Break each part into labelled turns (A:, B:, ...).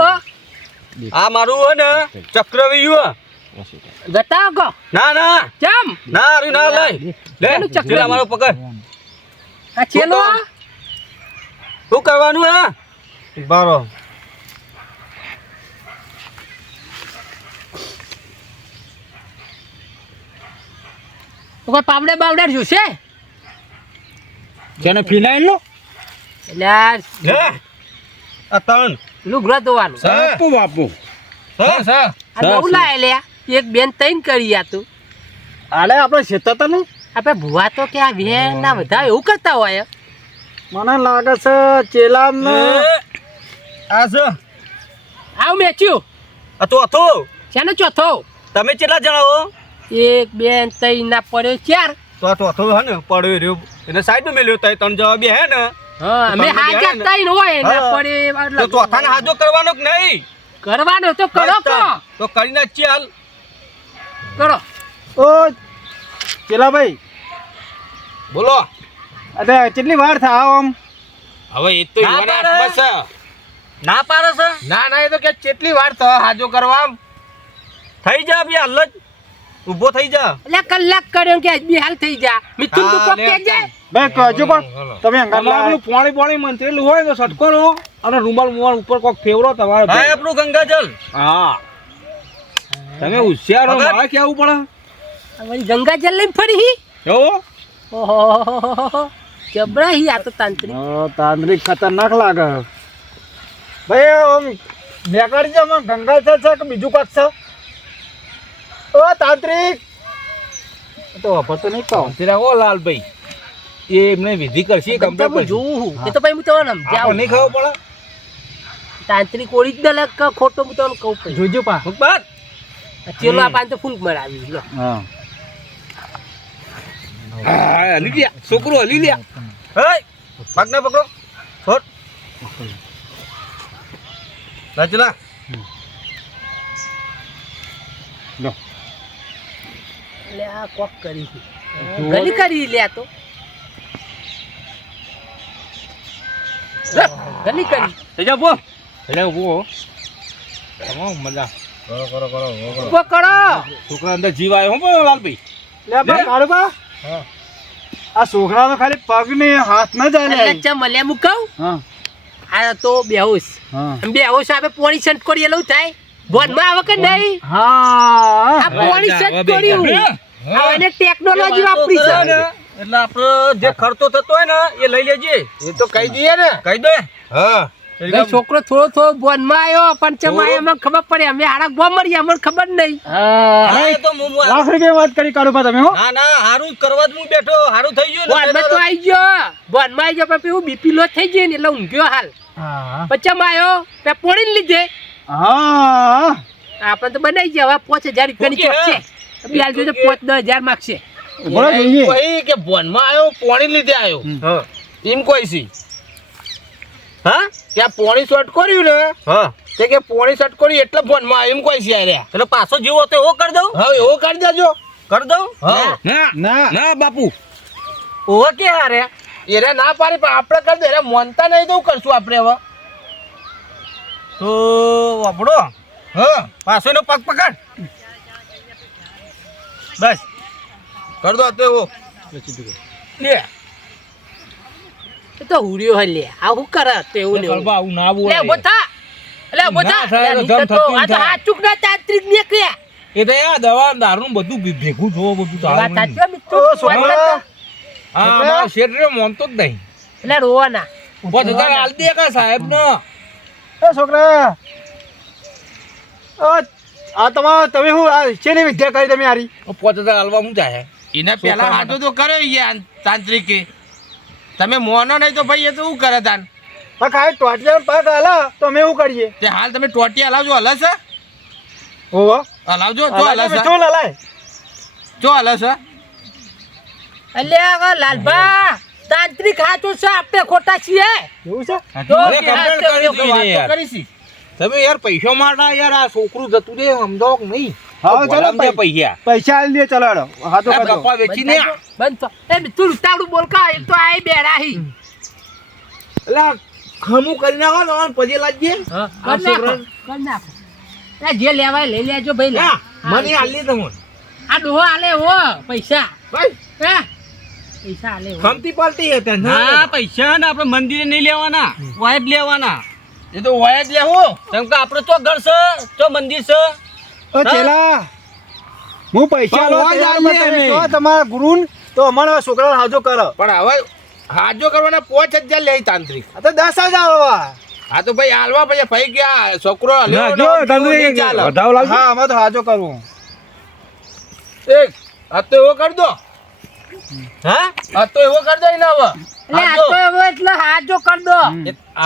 A: હો.
B: આ મારું હે ને ચક્રવ્યૂહ.
A: જતા કો.
B: ના ના.
A: ચમ.
B: ના લઈ. લે
A: એનું
B: મારો પકડ.
A: આ ચેલો
B: શું કરવાનું હે? બારો.
A: કોઈ પાવડે બાવડે જોશે.
C: જેને ફિનાઇલ લો
A: એટલે આ
B: ત્રણ
A: લુગડો ધોવાનું.
C: સાપુ બાપુ
A: નવું લાય લે એક બેન તૈન કરી આ તું.
C: આલે આપણે શેતા તા ને?
A: આપણે ભુવા તો કે આ વેણ ના બધા એવું કરતા હોય.
C: મને લાગે છે ચેલામ ને
B: આ છે.
A: આવ મેચ્યું?
B: આ અતો
A: શેનો ચોથો?
B: તમે કેટલા જણા હો?
A: એક બેન તૈન ના પડ્યો ચાર.
B: તો આ ચોથો હે ને પડ્યો રહ્યો. એને સાઈડ મેલ્યો તઈ ત્રણ જવાબ બે હે ને.
A: અમે હાજર
B: બેહાડે
A: હોય ના. પડે
B: તો ચોથાને હાજો કરવાનો કે નહીં?
A: કરવાનો તો કરો કો
B: તો કરી હાલ
A: કરો.
C: ઓ ચેલાભાઈ.
B: બોલો.
C: અરે કેટલી વાર થાય આમ?
D: હવે એ તો
B: ઈવાના
D: હાથમાં છે.
B: ના પાડો છે?
D: ના ના એ તો કે કેટલી વાર તો હાજો કરવા
B: થઈ જા બી હાલ જ ઊભો થઈ જા.
A: એટલે કલાક કર્યો કે બી હાલ થઈ જા. મિથુન તું કોક
B: કે
A: જે
C: ભાઈ કજો પણ તમે લાવો.
D: પાણી પાણી મંત્રેલું હોય તો સટકો લો. અને રૂમાલ મુવાલ ઉપર કોક ફેવરો તમારે
B: ભાઈ. આપણું ગંગાજલ.
D: હા. તમે હોશિયાર હો. મારે કેવું પડે?
A: અમારી ગંગાજલ લઈ ફરી
D: એવો?
A: ઓહો જબરા હી આ તો તાંત્રિક.
C: તાંત્રિક ખતરનાક લાગે. ભાઈ ઓમ મેકાડી છે આમાં ગંગા છે છે કે બીજું કાંક છે? ઓ તાંત્રિક! તો વાપર તો નહીં કહું
D: તેરા ઓ લાલભાઈ. એ એમને વિધિ કરશે કમ્પ્લીટ
A: હું જોઉં. એ તો પછી હું તમને
D: આપણને
A: સમજાવું
D: નહીં ખબર પડે?
A: તાંત્રિક ઓરિજિનલ કે ખોટો હું તમને કહું પછી.
C: જોજો પા
A: આ ચેલો આ પાંચ તો ફૂલ મરાવી લો
C: હા.
D: હલી લ્યા. છોકરો હલી લ્યા.
B: હે? પગને પકડો. છોડ. રચના
C: લો.
A: એટલે આ કોક કરી ગલી કરી લે તો. ગલી કરી.
B: થઈ જા બો
D: એટલે ઊભો. તમામ મજા.
B: કરો કરો કરો
A: ઊભો કરો.
D: છોકરા અંદર જીવ આવ્યો હો લાલભાઈ?
C: લે બા કાળુબા આ છોકરાનો ખાલી પગ ને હાથ ન જાય
A: એટલે મલે મુકાવ
C: હા.
A: આ તો બેહોશ.
C: હા.
A: બેહોશ આપે પોણી કરી એલું થાય. ભોનમાં આવે કે નહીં?
C: હા.
A: આ પોણી સંત કર્યું.
D: જા.
A: આ ટેકનોલોજી વાપરી છે.
B: એટલે આપણો જે ખર્ચો થતો હોય ને એ લઈ લેજે.
D: એ તો કહી દઈએ ને.
B: કહી દે.
D: હા.
A: છોકરો થોડો થોડો બોનમાં આવ્યો પણ ચમ આ એમાં ખબર પડે. અમે આડા ગોમ મરી અમને ખબર નહીં.
B: હા, એ તો હું-
C: લાખ રૂપિયા વાત કરી કાળુબા તમે હો?
B: ના ના હારું કરવા જ હું બેઠો. હારું થઈ ગયું
A: બોનમાં તો આવી ગયો. બોનમાં આવી ગયો પછી હું બીપી લો થઈ ગયો ને એટલે ઊંઘ્યો હાલ.
C: હા.
A: પછી ચમ આવ્યો તે પોણી લીધે.
C: હા.
A: આપણે તો બનાવી ગયા હવે પાંચ હજાર રૂપિયાની ચોક છે. બિહાર જોઈએ પાંચ દસ હજાર માગશે.
C: બોલો જોઈએ.
D: કોઈ કે ભોનમાં આવ્યો પોણી લીધે આવ્યો. એમ કોઈ સી
B: હા?
D: કે આ પોણી શોર્ટ કર્યું ને
B: હા.
D: તે કે પોણી શોર્ટ કર્યું એટલે ભોનમાં આવ્યો એમ કોઈ સી આર્યા
B: એટલે પાછો જેવો તો એવો કરી દઉં?
D: હવે એવો કરી દેજો.
B: કરી દઉં?
D: હા.
C: ના. ના.
D: ના બાપુ.
B: ઓકે કે હારે
D: એને ના પાડી પણ આપણે કરી દે. એને મોનતા નહીં તો કરશું આપણે હવે?
B: તો વાપડો
D: હા
B: પાછો એનો પગ પકડ. બસ.
D: કર દો તો એવો.
B: લે.
A: એ તો ઉડ્યો હે લે. આ હું કરે? તો એવું ને એવું.
D: આવું ના
A: લે
D: બોલે
A: લે ઊભો
D: ના
A: થા
D: થાય
A: લે,
D: તો જમ થતું
A: આ તો
D: થાય.
A: ચૂક ના તાંત્રિક નીકળ્યા
D: એ તો આ દવા દારૂ બધું ભેગું જોવો બધું દારૂ
A: સાચી હો, મિત્રો. કરતા.
D: હા મારો શેઠ રે મોનતો જ નહીં.
A: એટલે રોવાના.
D: પાંચ જતા આલ દે કા સાહેબ નો
C: એ છોકરા. આ આ તમે શું આ શેની વિદ્યા કરી તમે આરી?
D: પાંચ હજાર આલવા હું જાય એને પેલા હાથો તો કરે યાર તાંત્રિકે. તમે મોનો નહીં તો ભાઈ એ તો શું કરે તાન?
C: પણ ખાલી ટોટિયા પાક હાલા તો અમે શું કરીએ?
D: તે હાલ તમે ટોટી હલાવજો હલે છે
C: ઓહો
D: હલાવજો જો હલે છે
C: શું હલાય.
D: જો હલે છે
A: અલ્યા લાલભા. તાંત્રિક હાચું છે આપણે ખોટા છીએ
C: એવું છે.
A: કરીશી.
D: તમે યાર પૈસા મારતા યાર આ છોકરું જતું રે સમજાવો કે નહીં
C: હવે ચલો
D: પૈસા
C: પૈસા આલી દે ચલો હેડો હા તો
D: કપા વેચી ને
A: બંધ થા. બંધ થા. એ તું ઉતાવળું બોલ એ તો આય બેરાહી
D: એટલે ખમું કરી નાખો ને પછી
A: હા? કર નાખો. એટલે જે લેવાય લઈ લેજો ભાઈ
D: હા, મને આલી દઉં
A: આ ડોહો આલે હો પૈસા
D: ભાઈ
A: હે? પૈસા આલે
D: ખમતી પાલટી હે તને
B: ના. પૈસા ને આપણે મંદિરે નહીં લેવાના. વાઈફ લેવાના.
D: એ તો વયા જ
B: કેમ કે આપણે તો ઘર છે તો મંદિર છે.
C: ઓ ચેલા હું પૈસા લો
B: ઓજ
C: તૈયાર
B: આલીએ
C: માં તમે
B: અમે.
C: કહો તમારા ગુરુન તો અમારા છોકરાને હાજો કરો.
D: પણ હવે હાજો કરવાના પાંચ હજાર લે તાંત્રિક.
C: આ તો દસ હજાર હવા
D: હા તો ભાઈ હાલવા પછી ભાઈ ગયા છોકરો.
C: હા અમે તો હાજો કરવું
D: એક આ તો એવો કરી દો. હા? આ તો એવો કરી દો એને હવે.
A: આ તો હવે એટલે હાજો કર દો.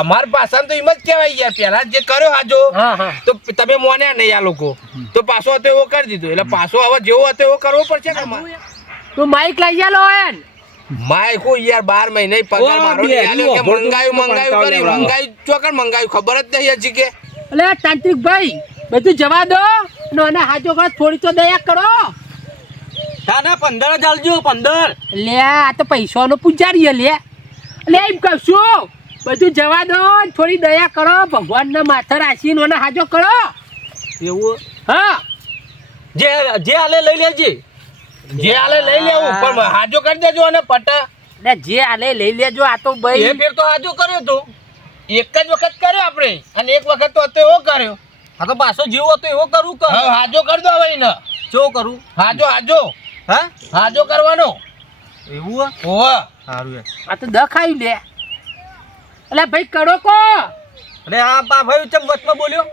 D: અમાર ભાષામાં તો એમ જ કહેવાય યાર પહેલા જે કર્યો હાજો
A: હા હા.
D: તો તમે મોન્યા નહીં આ લોકો. તો પાછો હતો એવો કરી દીધો. એટલે પાછો હવે જેવો હતો એવો કરવો પડશે કે
A: તું માઈક લઈ જા એન
D: માય યાર બાર મહિને પગાર મારો મંગાયું મંગાયું કરી મંગાયું ચોકડ મંગાયું ખબર જ નહીં હજી કે.
A: એટલે તાંત્રિક ભાઈ બધું જવા દો. અને હાજો કરો થોડી તો દયા કરો.
B: ના ના પંદર જ આલજો પંદર.
A: લે આ તો પૈસાનો પૂજારીએ લે. લે એમ કશું બધું જવા દો થોડી દયા કરો ભગવાનના માથે રાખીને આને હાજો કરો.
B: એવું?
A: હા.
B: જે જે આલે લઈ લેજે.
D: જે હાલે લઈ લેવું પણ હાજો કરી દેજો અને પટા.
A: ને જે આલે લઈ લેજો આ તો
B: એ ફેર તો હાજો કર્યો તો.
D: એક જ વખત કર્યો આપણે અને એક વખત તો હતો એવો કર્યો.
B: આ તો પાછો જેવો હતો એવો કરું કર.
D: હાજો કરી દો હવે એને.
B: શું કરું.
D: હાજો હાજો.
B: હા?
D: હાજો કરવાનો.
B: એવું
D: ઓહ
B: સારું
A: આ તો દખાયું લે. એટલે ભાઈ કરો કો.
B: અરે આ બા ભાઈ ચમ વચમાં બોલ્યો?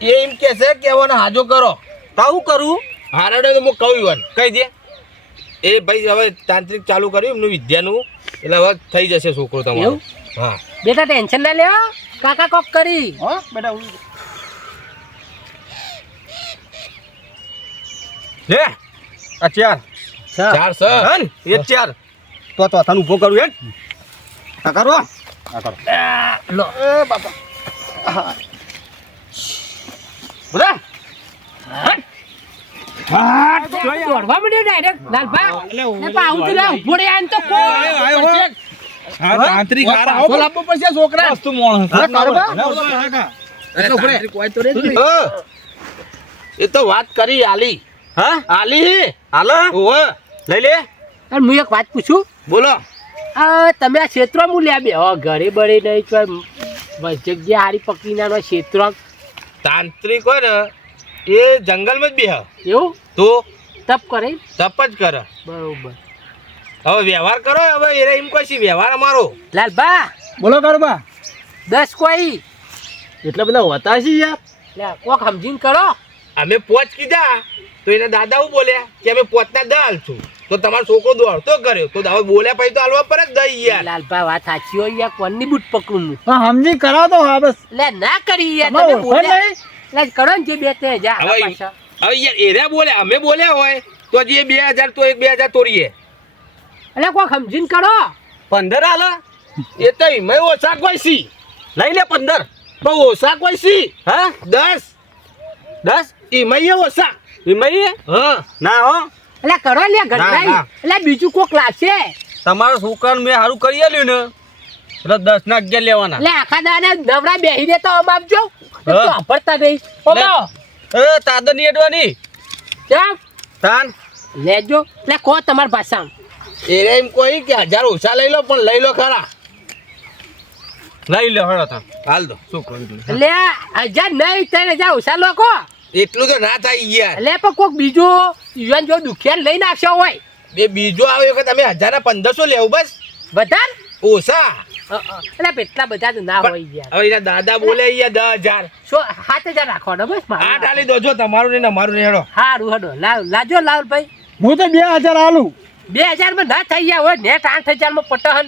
D: એ એમ કે છે કે હવે હાજો કરો.
B: તો હું કરું?
D: હારડે તો હું કહું ઈવન.
B: કહી દે.
D: એ ભાઈ હવે તાંત્રિક ચાલુ કર્યું એમનું વિદ્યાનું. એટલે હવે થઈ જશે છોકરો તમારો.
A: એવું?
D: હા.
A: બેટા ટેન્શન ના લેવા કાકા કોક કરી.
C: હો બેટા હું
B: લે. આ ચાર.
D: ચાર. સ
B: હન એ ચાર. તો તો તને ઊભો કરું હેડ. આ કરો.
A: લો.
C: એ બાપા.
B: બધા?
A: દોડવા મળ્યો ડાયરેક્ટ લાલભા ને આવું તો લે ઊભો આન તો કો
B: તાંત્રિક
D: પાછો લાવવો પડશે છોકરા.
B: વસ્તુ મોણ.
D: એ તો વાત કરી આલી.
B: હા?
D: આલી
B: હાલો.
D: ઓહો
B: લઈ લે.
A: અને હું એક વાત પૂછું?
D: બોલો.
A: આ તમે આ ક્ષેત્રો હું લ્યા બે? હો ઘરે બળે નહીં તો જગ્યા હારી પકડી ના ક્ષેત્ર.
D: તાંત્રિક હોય ને એ જંગલમાં જ બેહ.
A: એવું?
D: તો?
A: તપ કરે
D: તપ જ કરે.
A: બરોબર.
D: હવે વ્યવહાર કરો હવે એને એમ કશી વ્યવહાર અમારો.
A: લાલભા
C: બોલો કરો બા.
A: દસ કોઈ.
C: એટલા બધા હોતા છે યાર.
A: કોક સમજીને કરો.
D: અમે પોચ કીધા તો એના દાદા હું બોલ્યા કે અમે પોચના દા હાલશું તો તમારો છોકરો દોડતો કર્યો. તો હવે બોલ્યા પછી તો હાલવા પર જ દઈ યાર
A: લાલભા વાત સાચી હોય યાર કોણની બૂટ પકડું હું
C: હા સમજી કરાવો હા બસ.
A: લે ના કરી યાર તમે બોલ્યા. લે કરો ને જે બે તે જા
D: હવે હવે યાર એરા બોલે અમે બોલ્યા હોય તો જે બે હજાર તો એક બે હજાર તોડીએ.
A: એટલે કોક સમજીને કરો.
B: પંદર હાલો
D: એ તો એમાં ઓછા કોઈ સી
B: લઈ લે પંદર.
D: પણ ઓછા કોઈ સી
B: હા?
D: દસ.
B: દસ?
D: એમાં ઓછા
B: એમાં
D: હા.
B: ના હો.
A: એટલે કરો લે
B: ના,
A: એટલે બીજું કોક લાગશે
B: તમારા છોકરાને મેં સારું કરી આલ્યું ને. એટલે દસ ના અગિયાર લેવાના.
A: એટલે આખા દાને દવડા બેહી દેતો આમ આપજો. સાંભળતા નહીં. ઓમો
B: એ તાદરની એડવાની
A: કેમ?
B: તાન.
A: લેજો. એટલે કો તમારી ભાષામાં.
D: એરા એમ કોઈ કે હજાર ઓછા લઈ લો પણ લઈ લો ખરા.
B: લઈ લો હળો તાન.
D: હાલ દો.
B: શું
A: કરું લે હજાર નહીં ત્રણ હજાર ઓછા લોકો
D: એટલું તો ના થાય યાર.
A: એટલે પણ કોઈક બીજો યુવાન જો દુખિયાન લઈ નાખશો હોય.
D: બે બીજો આવ્યો કે તમે હજાર પંદરસો લેવું બસ.
A: બધા
D: ઓછા.
A: એટલે એટલા બધા તો ના હોય યાર.
D: હવે એના દાદા બોલે યાર દસ હજાર.
A: શું સાત હજાર રાખવાનો બસ મારું
D: આઠ આલી દો જો તમારું ને અમારું ને હેડો.
A: સારું હડો. લાવ લાજો લાવ ભાઈ.
C: હું તો બે હજાર આલું.
A: બે હજારમાં ના થઈ ગયા હોય નેટ આઠ હજારમાં પટહન.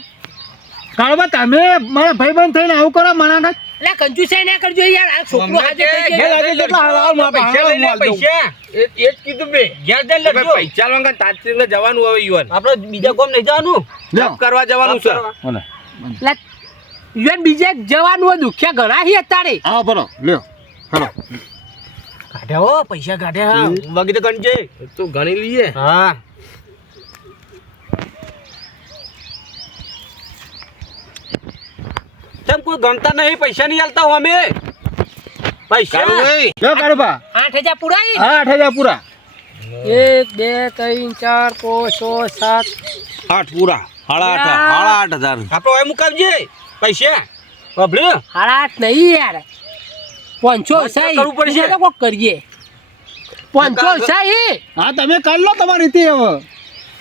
C: કારબા તમે મારા ભાઈબંધ થઈને આવું કરો મના
A: એટલે કંજુસાઈ ના કરજો યાર આ છોકરો હાજર થઈ
C: ગયો.
A: જાય
C: આવી કેટલા હાલમાં
B: પૈસા લઈ લે પૈસા.
D: એ જ કીધું બે
B: જઈને
D: તમે
B: લડજો
D: પૈસા લંગા તાંત્રિક ને જવાનું હવે યુવાન
B: આપણે બીજા કોમ નહીં જવાનું.
D: જપ કરવા જવાનું છે.
A: લે યુવાન બીજે જવાનું હતું કે ઘણા હી અત્યારે.
C: હા બરો લ્યો. હાલો
B: કાઢ્યા હો પૈસા કાઢ્યા. વગી તો ગણજે.
D: તું ગણી લઈએ.
B: હા. કોઈ ગણતા નહીં પૈસા નહીં આલતા અમે. પૈસા.
C: જો કાળુભા
A: આઠ હજાર પૂરા
C: હા આઠ હજાર પૂરા.
A: એક બે ત્રણ ચાર પાંચ છ સાત.
B: આઠ પૂરા. હાડા આઠ. હાડા આઠ હજાર. આપણે હવે મુકાવજે. પૈસા. બાબલ્યો
A: હાડા આઠ નહીં યાર. પાંચસો સાહી
B: કરવું પડશે.
A: તો કોક કરીએ. પાંચસો સાહી
C: હા તમે કરી લો તમારી રીતે હવે.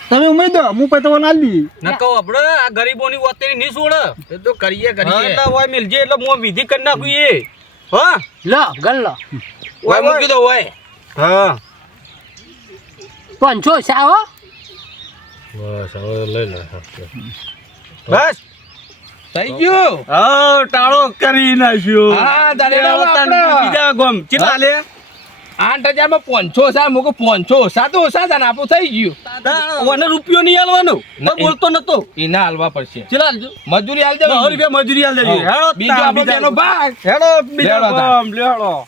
C: તમે ઉમેદ દો હું તમને આલી દી
B: નકો આપણે આ ગરીબોની વતેરી ની છોડે.
D: એ તો કરીએ કરીએ.
B: એટલે હોય મિલજે એટલે મો વિધિ કરી નાખું એ. હા?
A: લો ગલ લો.
D: ઓય મૂકી દો ઓય
B: હા.
A: પાંચસો સા હો.
B: બસ
D: થઈ ગયું?
B: હા ટાળો કરી નાખ્યો.
D: હા, દાડે
B: બીજા ગોમ. ચિલા લે
D: આઠ હજારમાં પાંચસો ઓછા મૂકો પાંચસો ઓછા તો ઓછા થાય આપો થઈ ગયું.
B: વને રૂપિયો નહીં હાલવાનો બોલતો નતો.
D: એના હાલવા પડશે. મજૂરી હાલ
B: રૂપિયા મજૂરી હાલ દેજો
D: બીજો આપણો ભાગ
B: હેડો બીજા લેવડો